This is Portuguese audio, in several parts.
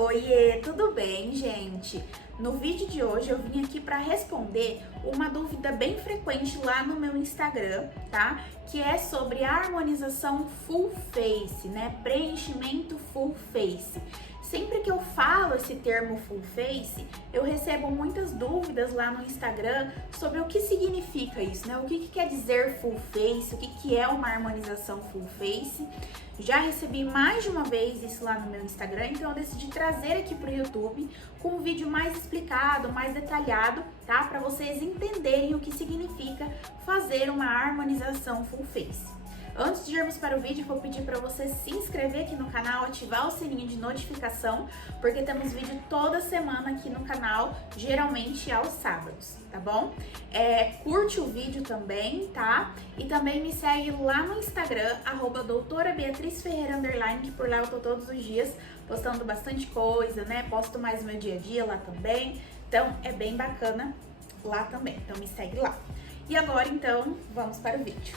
Oiê, tudo bem, gente? No vídeo de hoje eu vim aqui para responder uma dúvida bem frequente lá no meu Instagram, tá? Que é sobre a harmonização full face, né? Preenchimento full face. Sempre que eu falo esse termo full face, eu recebo muitas dúvidas lá no Instagram sobre o que significa isso, né? O que quer dizer full face, o que é uma harmonização full face. Já recebi mais de uma vez isso lá no meu Instagram, então eu decidi trazer aqui pro YouTube com um vídeo mais explicado, mais detalhado, tá? Para vocês entenderem o que significa fazer uma harmonização full face. Antes de irmos para o vídeo, vou pedir para você se inscrever aqui no canal, ativar o sininho de notificação, porque temos vídeo toda semana aqui no canal, geralmente aos sábados, tá bom? Curte o vídeo também, tá? E também me segue lá no Instagram, @doutorabeatrizferreira_, que por lá eu tô todos os dias postando bastante coisa, né? Posto mais meu dia a dia lá também, então é bem bacana lá também, então me segue lá. E agora, então, vamos para o vídeo.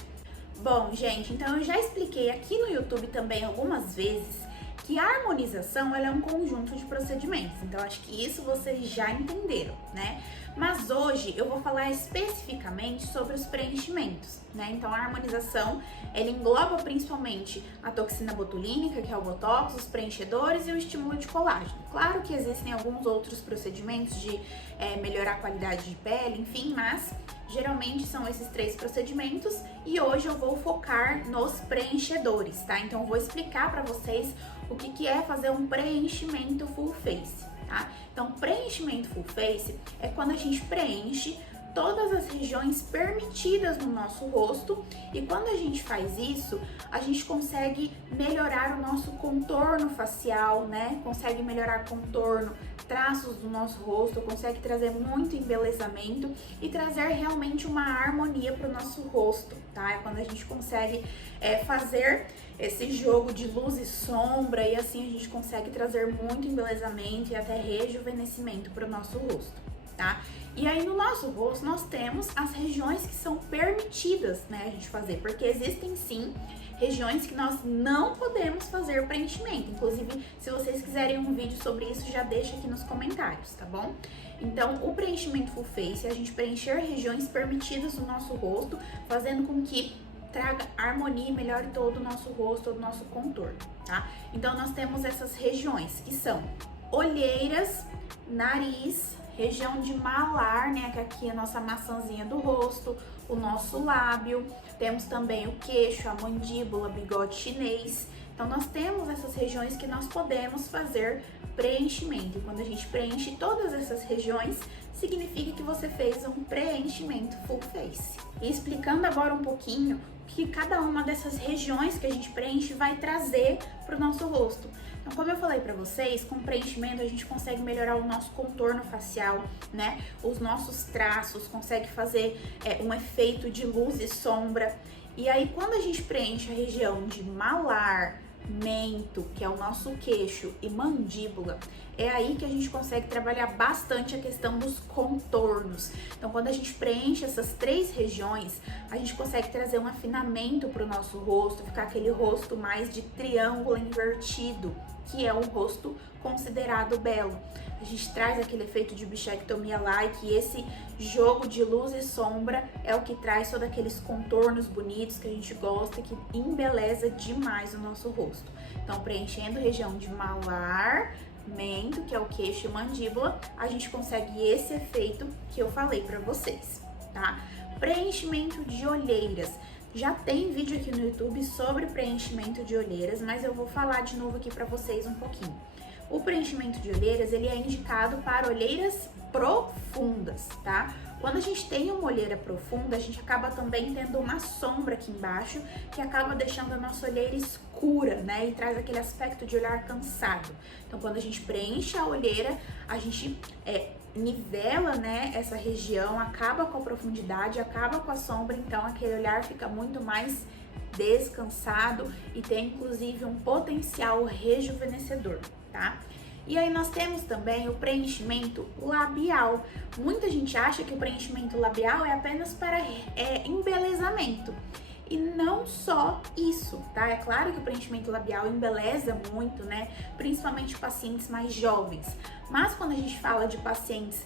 Bom, gente, então eu já expliquei aqui no YouTube também algumas vezes que a harmonização ela é um conjunto de procedimentos, então acho que isso vocês já entenderam, né? Mas hoje eu vou falar especificamente sobre os preenchimentos, né? Então a harmonização ela engloba principalmente a toxina botulínica, que é o botox, os preenchedores e o estímulo de colágeno. Claro que existem alguns outros procedimentos de melhorar a qualidade de pele, enfim, mas geralmente são esses 3 procedimentos e hoje eu vou focar nos preenchedores, tá? Então eu vou explicar para vocês o que é fazer um preenchimento full face, tá? Então preenchimento full face é quando a gente preenche todas as regiões permitidas no nosso rosto e quando a gente faz isso, a gente consegue melhorar o nosso contorno facial, né? Consegue melhorar contorno, traços do nosso rosto, consegue trazer muito embelezamento e trazer realmente uma harmonia para o nosso rosto, tá? É quando a gente consegue fazer esse jogo de luz e sombra e assim a gente consegue trazer muito embelezamento e até rejuvenescimento para o nosso rosto, tá? E aí no nosso rosto nós temos as regiões que são permitidas, né, a gente fazer, porque existem sim regiões que nós não podemos fazer preenchimento. Inclusive, se vocês quiserem um vídeo sobre isso, já deixa aqui nos comentários, tá bom? Então, o preenchimento full face é a gente preencher regiões permitidas no nosso rosto, fazendo com que traga harmonia e melhore todo o nosso rosto, todo o nosso contorno, tá? Então, nós temos essas regiões que são olheiras, nariz, região de malar, né, que aqui é a nossa maçãzinha do rosto, o nosso lábio, temos também o queixo, a mandíbula, bigode chinês. Então nós temos essas regiões que nós podemos fazer preenchimento. E quando a gente preenche todas essas regiões, significa que você fez um preenchimento full face. E explicando agora um pouquinho o que cada uma dessas regiões que a gente preenche vai trazer para o nosso rosto. Então, como eu falei pra vocês, com preenchimento a gente consegue melhorar o nosso contorno facial, né? Os nossos traços, consegue fazer um efeito de luz e sombra. E aí, quando a gente preenche a região de malar, mento, que é o nosso queixo, e mandíbula, é aí que a gente consegue trabalhar bastante a questão dos contornos. Então, quando a gente preenche essas 3 regiões, a gente consegue trazer um afinamento para o nosso rosto, ficar aquele rosto mais de triângulo invertido, que é um rosto considerado belo. A gente traz aquele efeito de bichectomia like, e esse jogo de luz e sombra é o que traz todos aqueles contornos bonitos que a gente gosta, que embeleza demais o nosso rosto. Então, preenchendo região de malar, mento, que é o queixo e mandíbula, a gente consegue esse efeito que eu falei pra vocês, tá? Preenchimento de olheiras. Já tem vídeo aqui no YouTube sobre preenchimento de olheiras, mas eu vou falar de novo aqui pra vocês um pouquinho. O preenchimento de olheiras, ele é indicado para olheiras profundas, tá? Quando a gente tem uma olheira profunda, a gente acaba também tendo uma sombra aqui embaixo, que acaba deixando a nossa olheira escura, né? E traz aquele aspecto de olhar cansado. Então, quando a gente preenche a olheira, a gente nivela, né, essa região, acaba com a profundidade, acaba com a sombra, então aquele olhar fica muito mais descansado e tem inclusive um potencial rejuvenescedor, tá? E aí nós temos também o preenchimento labial. Muita gente acha que o preenchimento labial é apenas para embelezamento. E não só isso, tá? É claro que o preenchimento labial embeleza muito, né? Principalmente pacientes mais jovens. Mas quando a gente fala de pacientes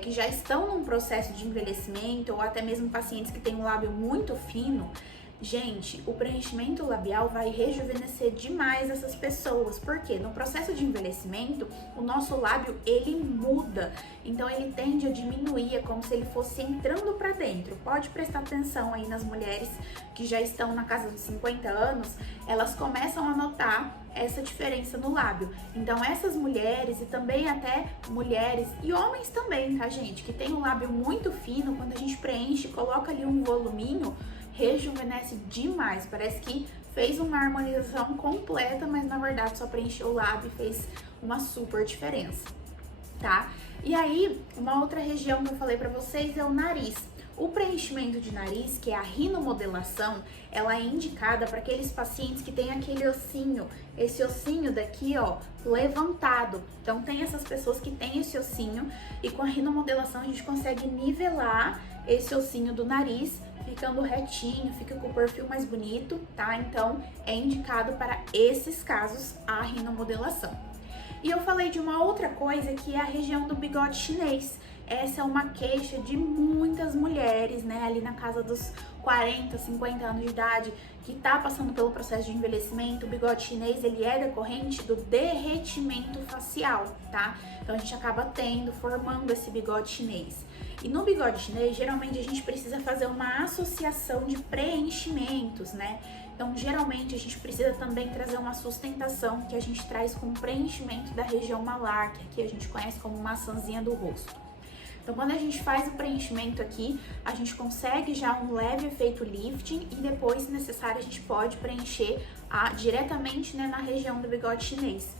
que já estão num processo de envelhecimento, ou até mesmo pacientes que têm um lábio muito fino, gente, o preenchimento labial vai rejuvenescer demais essas pessoas, porque no processo de envelhecimento, o nosso lábio, ele muda, então ele tende a diminuir, é como se ele fosse entrando para dentro. Pode prestar atenção aí nas mulheres que já estão na casa dos 50 anos, elas começam a notar essa diferença no lábio. Então essas mulheres, e também até mulheres e homens também, tá, gente, que tem um lábio muito fino, quando a gente preenche, coloca ali um voluminho, rejuvenesce demais, parece que fez uma harmonização completa, mas na verdade só preencheu o lábio e fez uma super diferença, tá? E aí, uma outra região que eu falei pra vocês é o nariz. O preenchimento de nariz, que é a rinomodelação, ela é indicada para aqueles pacientes que têm aquele ossinho, esse ossinho daqui, ó, levantado. Então tem essas pessoas que têm esse ossinho e com a rinomodelação a gente consegue nivelar esse ossinho do nariz, ficando retinho, fica com o perfil mais bonito, tá? Então é indicado para esses casos a rinomodelação. E eu falei de uma outra coisa que é a região do bigode chinês. Essa é uma queixa de muitas mulheres, né, ali na casa dos 40, 50 anos de idade, que tá passando pelo processo de envelhecimento. O bigode chinês, ele é decorrente do derretimento facial, tá? Então a gente acaba formando esse bigode chinês. E no bigode chinês, geralmente a gente precisa fazer uma associação de preenchimentos, né? Então, geralmente a gente precisa também trazer uma sustentação que a gente traz com preenchimento da região malar, que aqui a gente conhece como maçãzinha do rosto. Então, quando a gente faz o preenchimento aqui, a gente consegue já um leve efeito lifting e depois, se necessário, a gente pode preencher diretamente, né, na região do bigode chinês.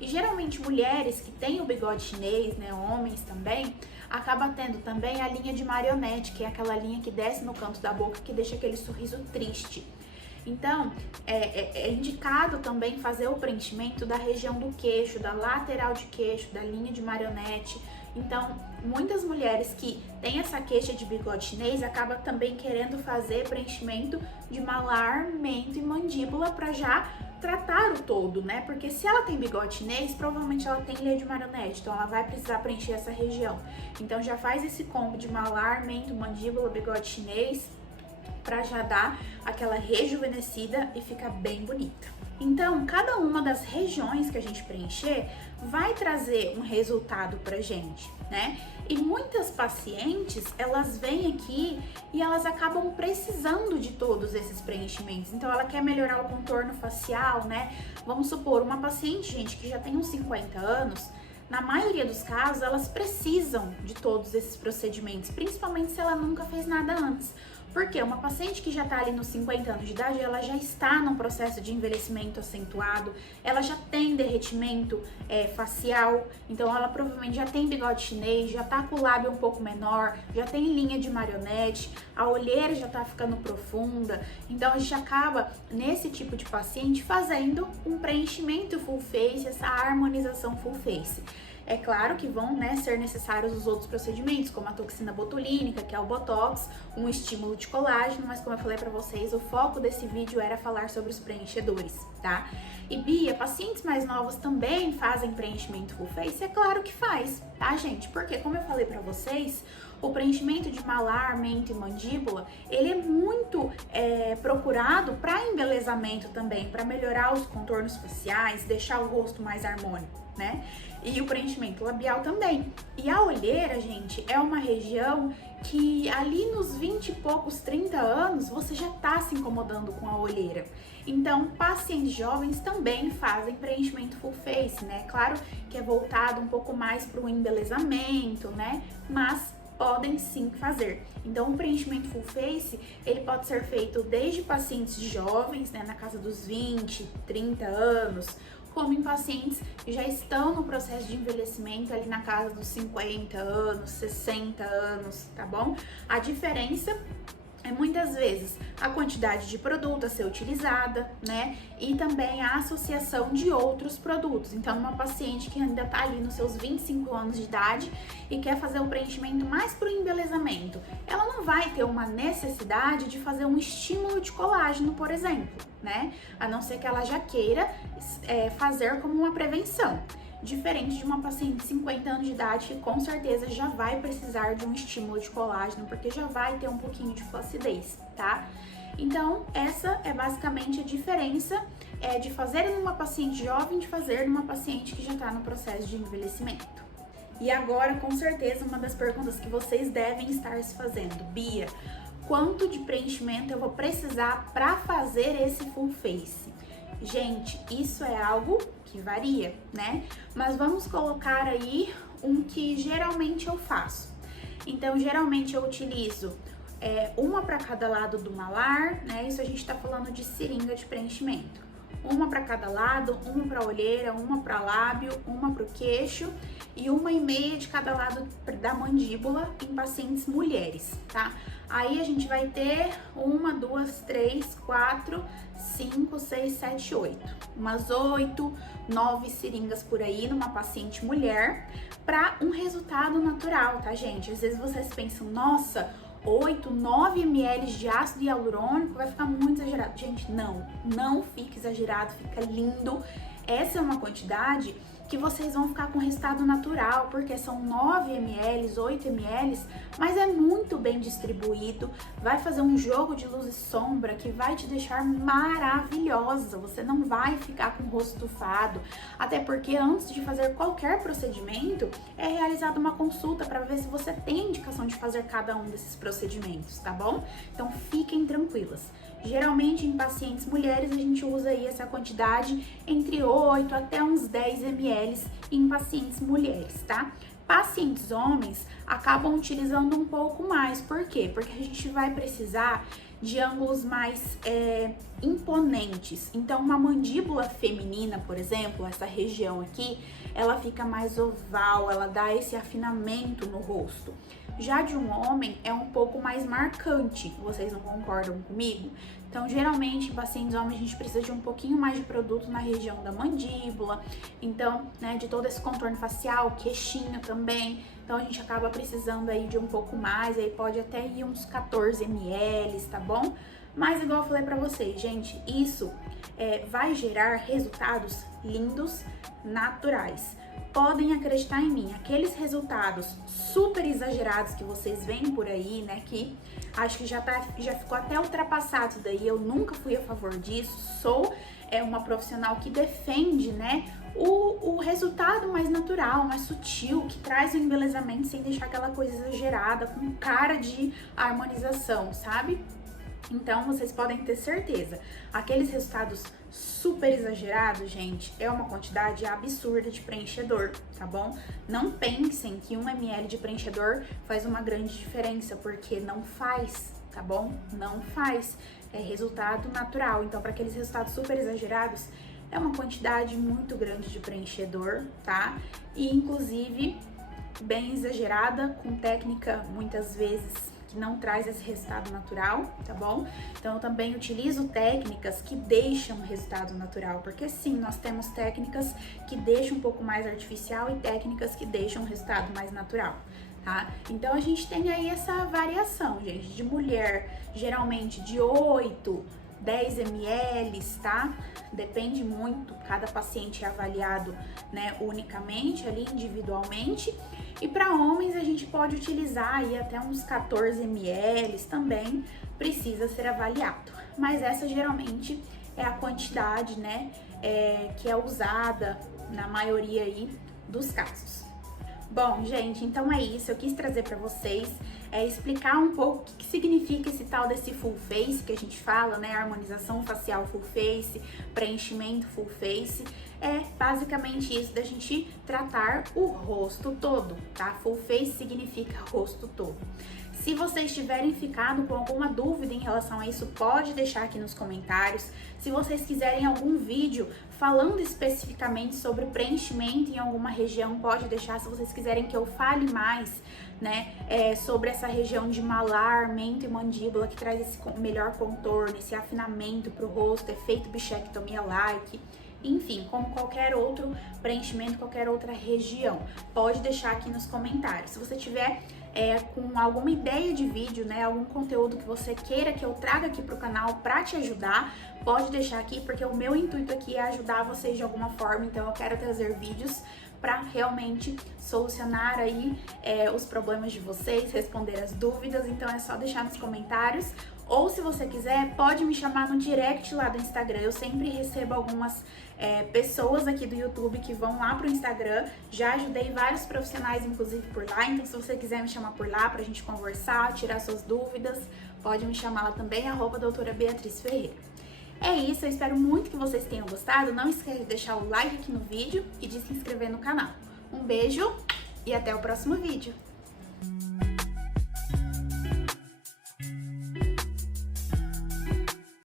E geralmente mulheres que têm o bigode chinês, né, homens também, acaba tendo também a linha de marionete, que é aquela linha que desce no canto da boca, que deixa aquele sorriso triste. Então, é indicado também fazer o preenchimento da região do queixo, da lateral de queixo, da linha de marionete. Então, muitas mulheres que têm essa queixa de bigode chinês acabam também querendo fazer preenchimento de malar, mento e mandíbula para já tratar o todo, né? Porque se ela tem bigode chinês, provavelmente ela tem linha de marionete, então ela vai precisar preencher essa região. Então, já faz esse combo de malar, mento, mandíbula, bigode chinês, para já dar aquela rejuvenescida e ficar bem bonita. Então, cada uma das regiões que a gente preencher vai trazer um resultado pra gente, né? E muitas pacientes, elas vêm aqui e elas acabam precisando de todos esses preenchimentos. Então, ela quer melhorar o contorno facial, né? Vamos supor, uma paciente, gente, que já tem uns 50 anos, na maioria dos casos, elas precisam de todos esses procedimentos, principalmente se ela nunca fez nada antes. Porque uma paciente que já está ali nos 50 anos de idade, ela já está num processo de envelhecimento acentuado, ela já tem derretimento facial, então ela provavelmente já tem bigode chinês, já está com o lábio um pouco menor, já tem linha de marionete, a olheira já está ficando profunda, então a gente acaba, nesse tipo de paciente, fazendo um preenchimento full face, essa harmonização full face. É claro que vão, né, ser necessários os outros procedimentos, como a toxina botulínica, que é o Botox, um estímulo de colágeno, mas como eu falei pra vocês, o foco desse vídeo era falar sobre os preenchedores, tá? E Bia, pacientes mais novos também fazem preenchimento full face? É claro que faz, tá, gente? Porque, como eu falei pra vocês, o preenchimento de malar, mento e mandíbula, ele é muito procurado para embelezamento também, para melhorar os contornos faciais, deixar o rosto mais harmônico, né? E o preenchimento labial também. E a olheira, gente, é uma região que ali nos 20 e poucos, 30 anos, você já tá se incomodando com a olheira. Então, pacientes jovens também fazem preenchimento full face, né? Claro que é voltado um pouco mais para o embelezamento, né? Mas podem sim fazer. Então, o preenchimento full face, ele pode ser feito desde pacientes jovens, né, na casa dos 20, 30 anos, como em pacientes que já estão no processo de envelhecimento ali na casa dos 50 anos, 60 anos, tá bom? A diferença é muitas vezes a quantidade de produto a ser utilizada, né? E também a associação de outros produtos. Então, uma paciente que ainda tá ali nos seus 25 anos de idade e quer fazer o preenchimento mais pro embelezamento, ela não vai ter uma necessidade de fazer um estímulo de colágeno, por exemplo, né? A não ser que ela já queira fazer como uma prevenção. Diferente de uma paciente de 50 anos de idade que com certeza já vai precisar de um estímulo de colágeno, porque já vai ter um pouquinho de flacidez, tá? Então, essa é basicamente a diferença de fazer numa paciente jovem de fazer numa paciente que já está no processo de envelhecimento. E agora, com certeza, uma das perguntas que vocês devem estar se fazendo: Bia, quanto de preenchimento eu vou precisar para fazer esse full face? Gente, isso é algo que varia, né? Mas vamos colocar aí um que geralmente eu faço. Então, geralmente eu utilizo uma para cada lado do malar, né? Isso a gente tá falando de seringa de preenchimento. Uma para cada lado, uma para olheira, uma para lábio, uma para o queixo e 1,5 de cada lado da mandíbula em pacientes mulheres, tá? Aí a gente vai ter 1, 2, 3, 4, 5, 6, 7, 8. Umas 8, 9 seringas por aí numa paciente mulher para um resultado natural, tá, gente? Às vezes vocês pensam, nossa, 8, 9 ml de ácido hialurônico vai ficar muito exagerado. Gente, não fica exagerado, fica lindo. Essa é uma quantidade que vocês vão ficar com resultado natural, porque são 9 ml, 8 ml, mas é muito bem distribuído, vai fazer um jogo de luz e sombra que vai te deixar maravilhosa, você não vai ficar com o rosto tufado, até porque antes de fazer qualquer procedimento, é realizada uma consulta para ver se você tem indicação de fazer cada um desses procedimentos, tá bom? Então fiquem tranquilas. Geralmente em pacientes mulheres a gente usa aí essa quantidade entre 8 até uns 10 ml em pacientes mulheres, tá? Pacientes homens acabam utilizando um pouco mais, por quê? Porque a gente vai precisar de ângulos mais imponentes. Então, uma mandíbula feminina, por exemplo, essa região aqui, ela fica mais oval, ela dá esse afinamento no rosto. Já de um homem é um pouco mais marcante, vocês não concordam comigo? Então, geralmente, em pacientes homens, a gente precisa de um pouquinho mais de produto na região da mandíbula, então, né, de todo esse contorno facial, queixinho também. Então, a gente acaba precisando aí de um pouco mais, aí pode até ir uns 14 ml, tá bom? Mas, igual eu falei pra vocês, gente, isso vai gerar resultados lindos, naturais. Podem acreditar em mim, aqueles resultados super exagerados que vocês veem por aí, né, que acho que já ficou até ultrapassado isso daí, eu nunca fui a favor disso, sou uma profissional que defende, né, o resultado mais natural, mais sutil, que traz o embelezamento sem deixar aquela coisa exagerada, com cara de harmonização, sabe? Então, vocês podem ter certeza, aqueles resultados super exagerados, gente, é uma quantidade absurda de preenchedor, tá bom? Não pensem que 1 ml de preenchedor faz uma grande diferença, porque não faz, tá bom? Não faz. É resultado natural. Então, para aqueles resultados super exagerados, é uma quantidade muito grande de preenchedor, tá? E, inclusive, bem exagerada, com técnica, muitas vezes, que não traz esse resultado natural, tá bom? Então, eu também utilizo técnicas que deixam resultado natural, porque sim, nós temos técnicas que deixam um pouco mais artificial e técnicas que deixam o resultado mais natural, tá? Então, a gente tem aí essa variação, gente, de mulher, geralmente de 8, 10 ml, tá? Depende muito, cada paciente é avaliado, né, unicamente, ali individualmente. E para homens a gente pode utilizar aí até uns 14 ml também, precisa ser avaliado. Mas essa geralmente é a quantidade, né, que é usada na maioria aí dos casos. Bom, gente, então é isso, eu quis trazer para vocês, explicar um pouco o que significa esse tal desse full face que a gente fala, né, harmonização facial full face, preenchimento full face, é basicamente isso da gente tratar o rosto todo, tá? Full face significa rosto todo. Se vocês tiverem ficado com alguma dúvida em relação a isso, pode deixar aqui nos comentários. Se vocês quiserem algum vídeo falando especificamente sobre preenchimento em alguma região, pode deixar. Se vocês quiserem que eu fale mais, né, sobre essa região de malar, mento e mandíbula, que traz esse melhor contorno, esse afinamento pro rosto, efeito bichectomia-like, enfim, como qualquer outro preenchimento, qualquer outra região, pode deixar aqui nos comentários. Se você tiver com alguma ideia de vídeo, né, algum conteúdo que você queira que eu traga aqui pro canal pra te ajudar, pode deixar aqui, porque o meu intuito aqui é ajudar vocês de alguma forma. Então eu quero trazer vídeos para realmente solucionar aí os problemas de vocês, responder as dúvidas. Então é só deixar nos comentários, ou se você quiser, pode me chamar no direct lá do Instagram. Eu sempre recebo algumas pessoas aqui do YouTube que vão lá pro Instagram. Já ajudei vários profissionais, inclusive, por lá. Então se você quiser me chamar por lá pra gente conversar, tirar suas dúvidas, pode me chamar lá também, @doutora Beatriz Ferreira. É isso, eu espero muito que vocês tenham gostado. Não esqueça de deixar o like aqui no vídeo e de se inscrever no canal. Um beijo e até o próximo vídeo.